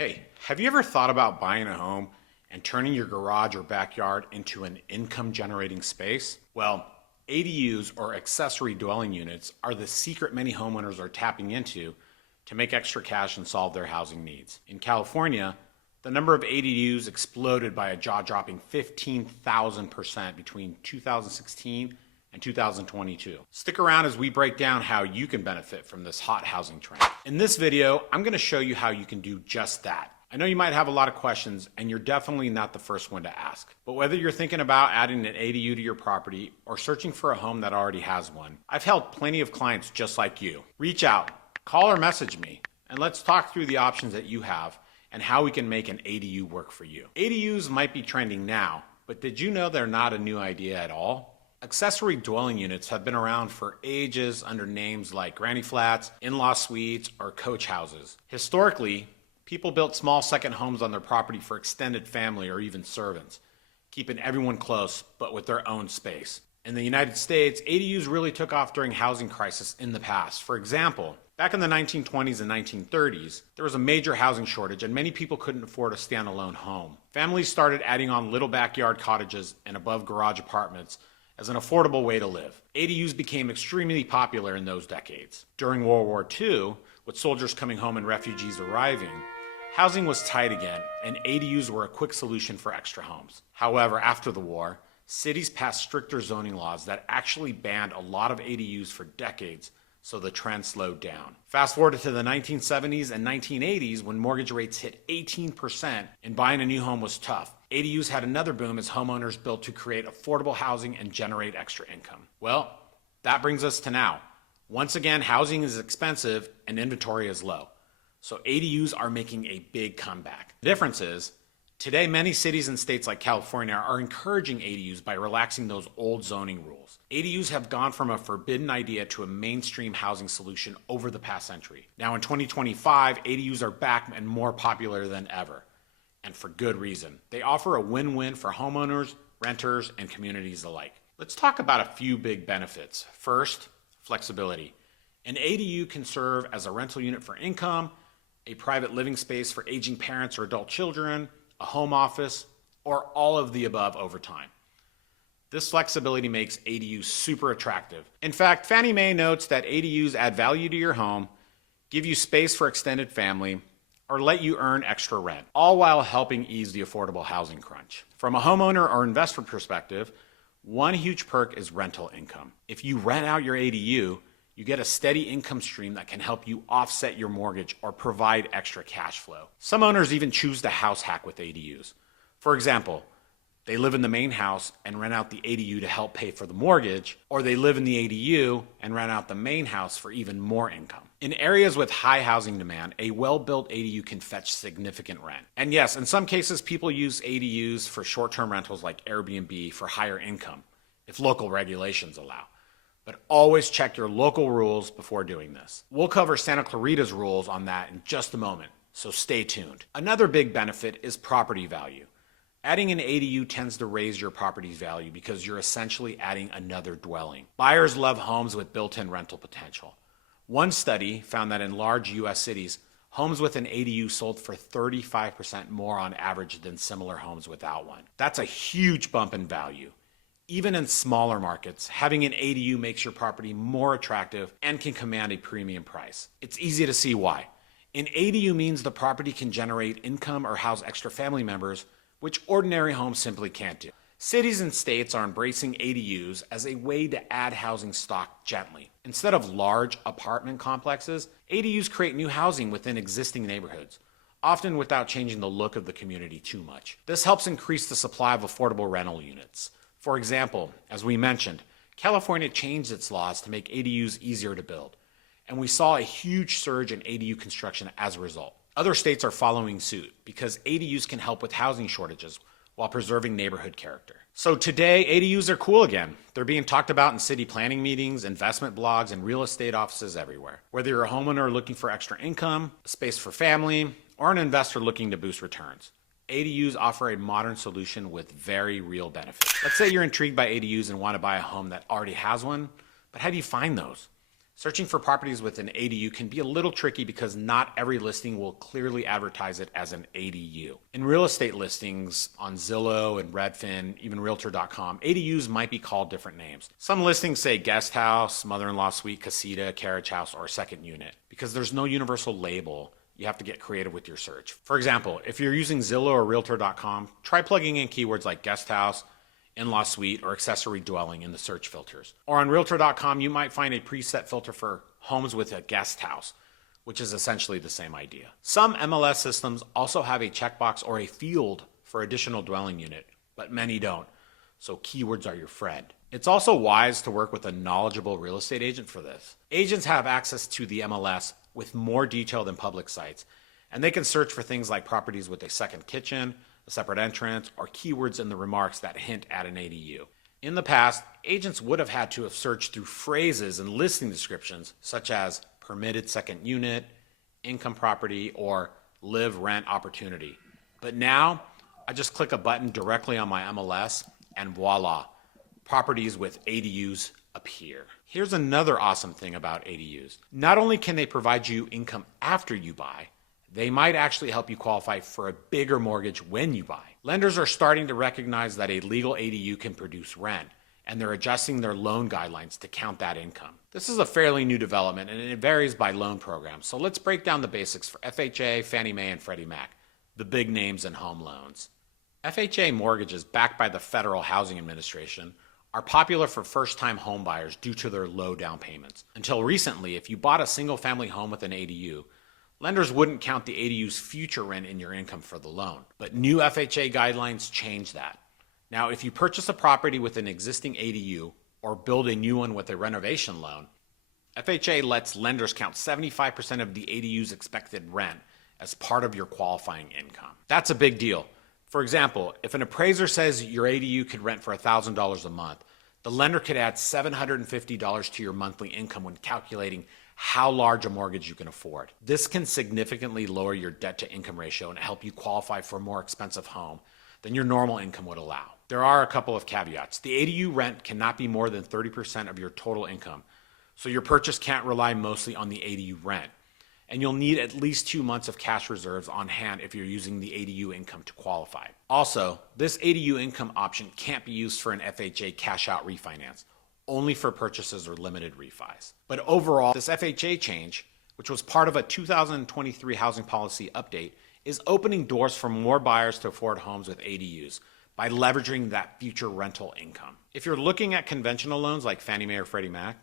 Hey, have you ever thought about buying a home and turning your garage or backyard into an income generating space? Well, ADUs or accessory dwelling units are the secret many homeowners are tapping into to make extra cash and solve their housing needs. In California, the number of ADUs exploded by a jaw-dropping 15,000% between 2016 and 2022. Stick around as we break down how you can benefit from this hot housing trend. In this video, I'm going to show you how you can do just that. I know you might have a lot of questions, and you're definitely not the first one to ask. But whether you're thinking about adding an ADU to your property or searching for a home that already has one, I've helped plenty of clients just like you. Reach out, call or message me, and let's talk through the options that you have and how we can make an ADU work for you. ADUs might be trending now, but did you know they're not a new idea at all? Accessory dwelling units have been around for ages under names like granny flats, in-law suites, or coach houses. Historically, people built small second homes on their property for extended family or even servants, keeping everyone close but with their own space. In the United States, ADUs really took off during housing crisis in the past. For example, back in the 1920s and 1930s, there was a major housing shortage and many people couldn't afford a standalone home. Families started adding on little backyard cottages and above garage apartments as an affordable way to live. ADUs became extremely popular in those decades. During World War II, with soldiers coming home and refugees arriving, housing was tight again, and ADUs were a quick solution for extra homes. However, after the war, cities passed stricter zoning laws that actually banned a lot of ADUs for decades, so the trend slowed down. Fast forward to the 1970s and 1980s when mortgage rates hit 18% and buying a new home was tough. ADUs had another boom as homeowners built to create affordable housing and generate extra income. Well, that brings us to now. Once again, housing is expensive and inventory is low. So ADUs are making a big comeback. The difference is, today many cities and states like California are encouraging ADUs by relaxing those old zoning rules. ADUs have gone from a forbidden idea to a mainstream housing solution over the past century. Now in 2025, ADUs are back and more popular than ever. And for good reason. They offer a win-win for homeowners, renters, and communities alike. Let's talk about a few big benefits. First, flexibility. An ADU can serve as a rental unit for income, a private living space for aging parents or adult children, a home office, or all of the above over time. This flexibility makes ADUs super attractive. In fact, Fannie Mae notes that ADUs add value to your home, give you space for extended family, or let you earn extra rent, all while helping ease the affordable housing crunch. From a homeowner or investor perspective, one huge perk is rental income. If you rent out your ADU, you get a steady income stream that can help you offset your mortgage or provide extra cash flow. Some owners even choose to house hack with ADUs. For example, they live in the main house and rent out the ADU to help pay for the mortgage, or they live in the ADU and rent out the main house for even more income. In areas with high housing demand, a well-built ADU can fetch significant rent. And yes, in some cases, people use ADUs for short-term rentals like Airbnb for higher income, if local regulations allow. But always check your local rules before doing this. We'll cover Santa Clarita's rules on that in just a moment, so stay tuned. Another big benefit is property value. Adding an ADU tends to raise your property's value because you're essentially adding another dwelling. Buyers love homes with built-in rental potential. One study found that in large U.S. cities, homes with an ADU sold for 35% more on average than similar homes without one. That's a huge bump in value. Even in smaller markets, having an ADU makes your property more attractive and can command a premium price. It's easy to see why. An ADU means the property can generate income or house extra family members, which ordinary homes simply can't do. Cities and states are embracing ADUs as a way to add housing stock gently. Instead of large apartment complexes, ADUs create new housing within existing neighborhoods, often without changing the look of the community too much. This helps increase the supply of affordable rental units. For example, as we mentioned, California changed its laws to make ADUs easier to build, and we saw a huge surge in ADU construction as a result. Other states are following suit because ADUs can help with housing shortages while preserving neighborhood character. So today, ADUs are cool again. They're being talked about in city planning meetings, investment blogs, and real estate offices everywhere. Whether you're a homeowner looking for extra income, a space for family, or an investor looking to boost returns, ADUs offer a modern solution with very real benefits. Let's say you're intrigued by ADUs and want to buy a home that already has one, but how do you find those? Searching for properties with an ADU can be a little tricky because not every listing will clearly advertise it as an ADU. In real estate listings on Zillow and Redfin, even Realtor.com, ADUs might be called different names. Some listings say guest house, mother-in-law suite, casita, carriage house, or second unit. Because there's no universal label, you have to get creative with your search. For example, if you're using Zillow or Realtor.com, try plugging in keywords like guest house, in-law suite, or accessory dwelling in the search filters. Or on Realtor.com, you might find a preset filter for homes with a guest house, which is essentially the same idea. Some MLS systems also have a checkbox or a field for additional dwelling unit, but many don't. So keywords are your friend. It's also wise to work with a knowledgeable real estate agent for this. Agents have access to the MLS with more detail than public sites, and they can search for things like properties with a second kitchen, a separate entrance, or keywords in the remarks that hint at an ADU. In the past, agents would have had to have searched through phrases and listing descriptions such as permitted second unit, income property, or live rent opportunity. But now, I just click a button directly on my MLS and voila, properties with ADUs appear. Here's another awesome thing about ADUs. Not only can they provide you income after you buy, they might actually help you qualify for a bigger mortgage when you buy. Lenders are starting to recognize that a legal ADU can produce rent, and they're adjusting their loan guidelines to count that income. This is a fairly new development, and it varies by loan program. So let's break down the basics for FHA, Fannie Mae, and Freddie Mac, the big names in home loans. FHA mortgages backed by the Federal Housing Administration are popular for first-time home buyers due to their low down payments. Until recently, if you bought a single-family home with an ADU, lenders wouldn't count the ADU's future rent in your income for the loan. But new FHA guidelines change that. Now, if you purchase a property with an existing ADU or build a new one with a renovation loan, FHA lets lenders count 75% of the ADU's expected rent as part of your qualifying income. That's a big deal. For example, if an appraiser says your ADU could rent for $1,000 a month, the lender could add $750 to your monthly income when calculating how large a mortgage you can afford. This can significantly lower your debt-to-income ratio and help you qualify for a more expensive home than your normal income would allow. There are a couple of caveats. The ADU rent cannot be more than 30% of your total income, so your purchase can't rely mostly on the ADU rent. And you'll need at least 2 months of cash reserves on hand if you're using the ADU income to qualify. Also, this ADU income option can't be used for an FHA cash-out refinance, only for purchases or limited refis. But overall, this FHA change, which was part of a 2023 housing policy update, is opening doors for more buyers to afford homes with ADUs by leveraging that future rental income. If you're looking at conventional loans like Fannie Mae or Freddie Mac,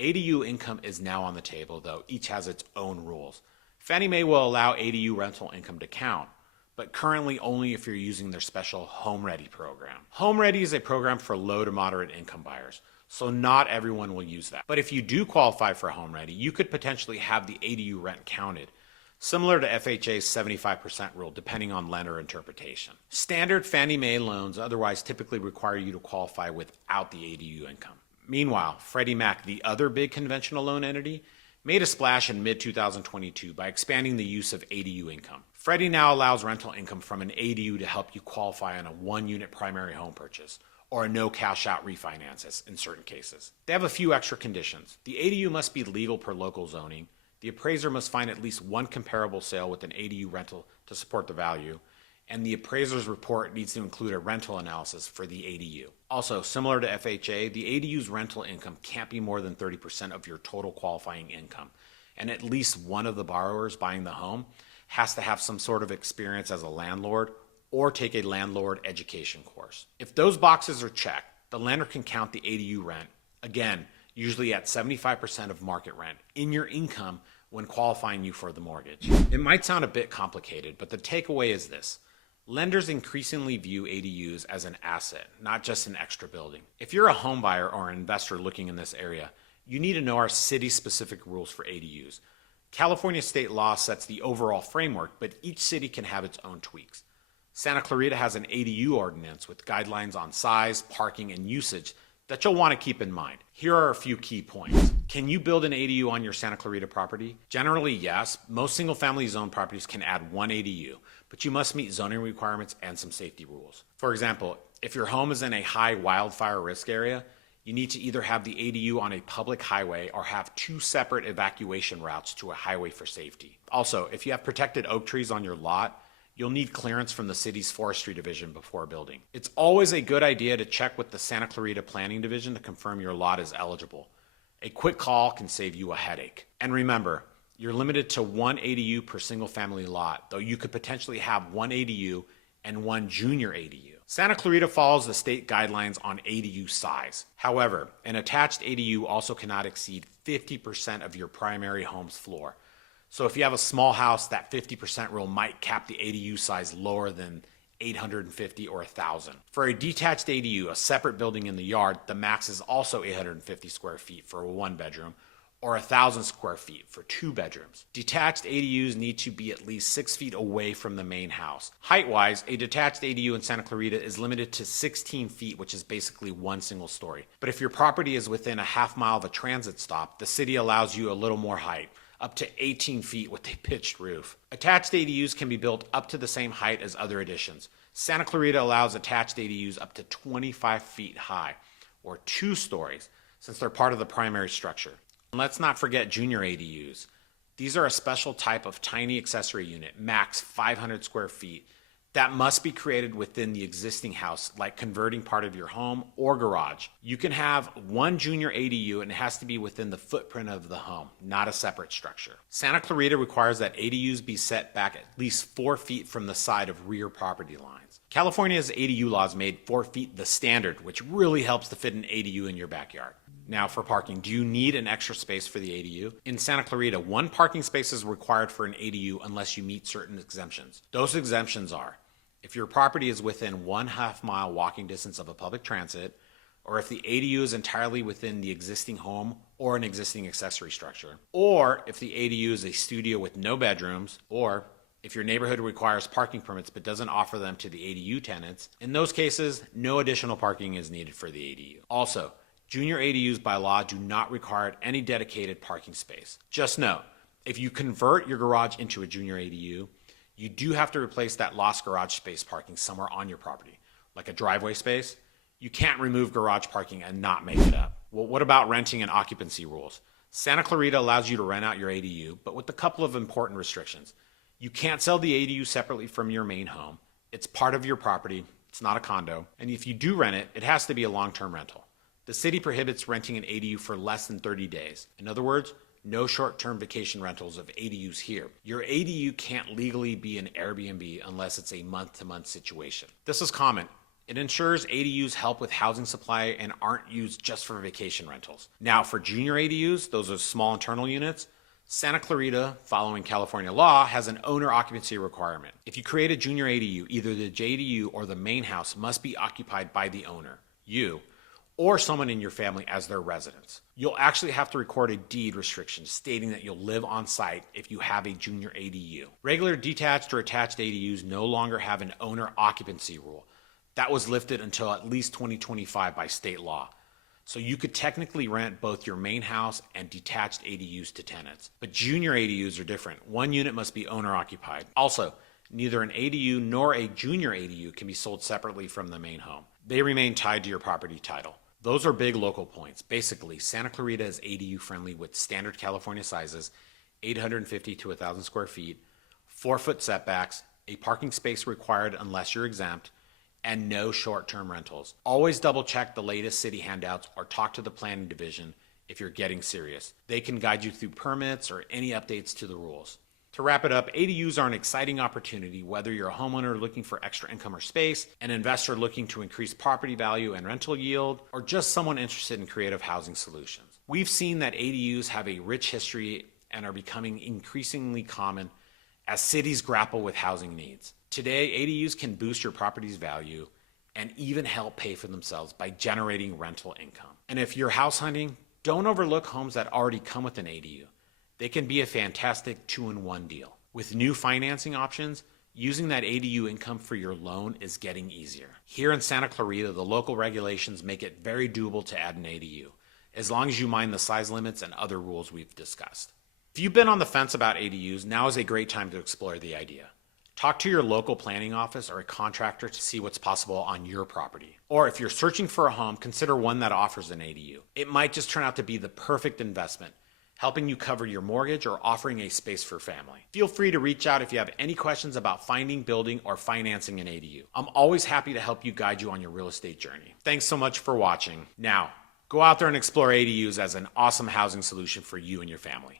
ADU income is now on the table, though each has its own rules. Fannie Mae will allow ADU rental income to count, but currently only if you're using their special Home Ready program. Home Ready is a program for low to moderate income buyers, so not everyone will use that. But if you do qualify for Home Ready, you could potentially have the ADU rent counted, similar to FHA's 75% rule, depending on lender interpretation. Standard Fannie Mae loans otherwise typically require you to qualify without the ADU income. Meanwhile, Freddie Mac, the other big conventional loan entity, made a splash in mid-2022 by expanding the use of ADU income. Freddie now allows rental income from an ADU to help you qualify on a one-unit primary home purchase or a no cash-out refinance in certain cases. They have a few extra conditions. The ADU must be legal per local zoning. The appraiser must find at least one comparable sale with an ADU rental to support the value. And the appraiser's report needs to include a rental analysis for the ADU. Also, similar to FHA, the ADU's rental income can't be more than 30% of your total qualifying income. And at least one of the borrowers buying the home has to have some sort of experience as a landlord or take a landlord education course. If those boxes are checked, the lender can count the ADU rent, again, usually at 75% of market rent, in your income when qualifying you for the mortgage. It might sound a bit complicated, but the takeaway is this. Lenders increasingly view ADUs as an asset, not just an extra building. If you're a home buyer or an investor looking in this area, you need to know our city-specific rules for ADUs. California state law sets the overall framework, but each city can have its own tweaks. Santa Clarita has an ADU ordinance with guidelines on size, parking, and usage that you'll want to keep in mind. Here are a few key points. Can you build an ADU on your Santa Clarita property? Generally, yes. Most single-family zone properties can add one ADU, but you must meet zoning requirements and some safety rules. For example, if your home is in a high wildfire risk area, You need to either have the ADU on a public highway or have 2 separate evacuation routes to a highway for safety. Also, if you have protected oak trees on your lot, you'll need clearance from the city's forestry division before building. It's always a good idea to check with the Santa Clarita Planning Division to confirm your lot is eligible. A quick call can save you a headache. And remember, you're limited to 1 ADU per single family lot, though you could potentially have 1 ADU and 1 junior ADU. Santa Clarita follows the state guidelines on ADU size. However, an attached ADU also cannot exceed 50% of your primary home's floor. So if you have a small house, that 50% rule might cap the ADU size lower than 850 or 1,000. For a detached ADU, a separate building in the yard, the max is also 850 square feet for a 1-bedroom or 1,000 square feet for 2 bedrooms. Detached ADUs need to be at least 6 feet away from the main house. Height-wise, a detached ADU in Santa Clarita is limited to 16 feet, which is basically 1 single story. But if your property is within a half mile of a transit stop, the city allows you a little more height, up to 18 feet with a pitched roof. Attached ADUs can be built up to the same height as other additions. Santa Clarita allows attached ADUs up to 25 feet high, or 2 stories, since they're part of the primary structure. And let's not forget junior ADUs. These are a special type of tiny accessory unit, max 500 square feet, that must be created within the existing house, like converting part of your home or garage. You can have 1 junior ADU and it has to be within the footprint of the home, not a separate structure. Santa Clarita requires that ADUs be set back at least 4 feet from the side of rear property lines. California's ADU laws made 4 feet the standard, which really helps to fit an ADU in your backyard. Now for parking, do you need an extra space for the ADU? In Santa Clarita, 1 parking space is required for an ADU unless you meet certain exemptions. Those exemptions are: if your property is within 1/2 mile walking distance of a public transit, or if the ADU is entirely within the existing home or an existing accessory structure, or if the ADU is a studio with no bedrooms, or if your neighborhood requires parking permits but doesn't offer them to the ADU tenants. In those cases, no additional parking is needed for the ADU. Also, junior ADUs by law do not require any dedicated parking space. Just note, if you convert your garage into a junior ADU, you do have to replace that lost garage space parking somewhere on your property, like a driveway space. You can't remove garage parking and not make it up. Well, what about renting and occupancy rules? Santa Clarita allows you to rent out your ADU, but with a couple of important restrictions. You can't sell the ADU separately from your main home. It's part of your property. It's not a condo. And if you do rent it, it has to be a long-term rental. The city prohibits renting an ADU for less than 30 days. In other words, no short-term vacation rentals of ADUs here. Your ADU can't legally be an Airbnb unless it's a month-to-month situation. This is common. It ensures ADUs help with housing supply and aren't used just for vacation rentals. Now, for junior ADUs, those are small internal units, Santa Clarita, following California law, has an owner occupancy requirement. If you create a junior ADU, either the JADU or the main house must be occupied by the owner, you, or someone in your family as their residence. You'll actually have to record a deed restriction stating that you'll live on site if you have a junior ADU. Regular detached or attached ADUs no longer have an owner occupancy rule. That was lifted until at least 2025 by state law. So you could technically rent both your main house and detached ADUs to tenants. But junior ADUs are different. 1 unit must be owner occupied. Also, neither an ADU nor a junior ADU can be sold separately from the main home. They remain tied to your property title. Those are big local points. Basically, Santa Clarita is ADU friendly with standard California sizes, 850 to 1,000 square feet, 4-foot setbacks, a parking space required unless you're exempt, and no short-term rentals. Always double check the latest city handouts or talk to the planning division if you're getting serious. They can guide you through permits or any updates to the rules. To wrap it up, ADUs are an exciting opportunity whether you're a homeowner looking for extra income or space, an investor looking to increase property value and rental yield, or just someone interested in creative housing solutions. We've seen that ADUs have a rich history and are becoming increasingly common as cities grapple with housing needs. Today, ADUs can boost your property's value and even help pay for themselves by generating rental income. And if you're house hunting, don't overlook homes that already come with an ADU. They can be a fantastic 2-in-1 deal. With new financing options, using that ADU income for your loan is getting easier. Here in Santa Clarita, the local regulations make it very doable to add an ADU, as long as you mind the size limits and other rules we've discussed. If you've been on the fence about ADUs, now is a great time to explore the idea. Talk to your local planning office or a contractor to see what's possible on your property. Or if you're searching for a home, consider one that offers an ADU. It might just turn out to be the perfect investment, helping you cover your mortgage or offering a space for family. Feel free to reach out if you have any questions about finding, building, or financing an ADU. I'm always happy to help you guide you on your real estate journey. Thanks so much for watching. Now, go out there and explore ADUs as an awesome housing solution for you and your family.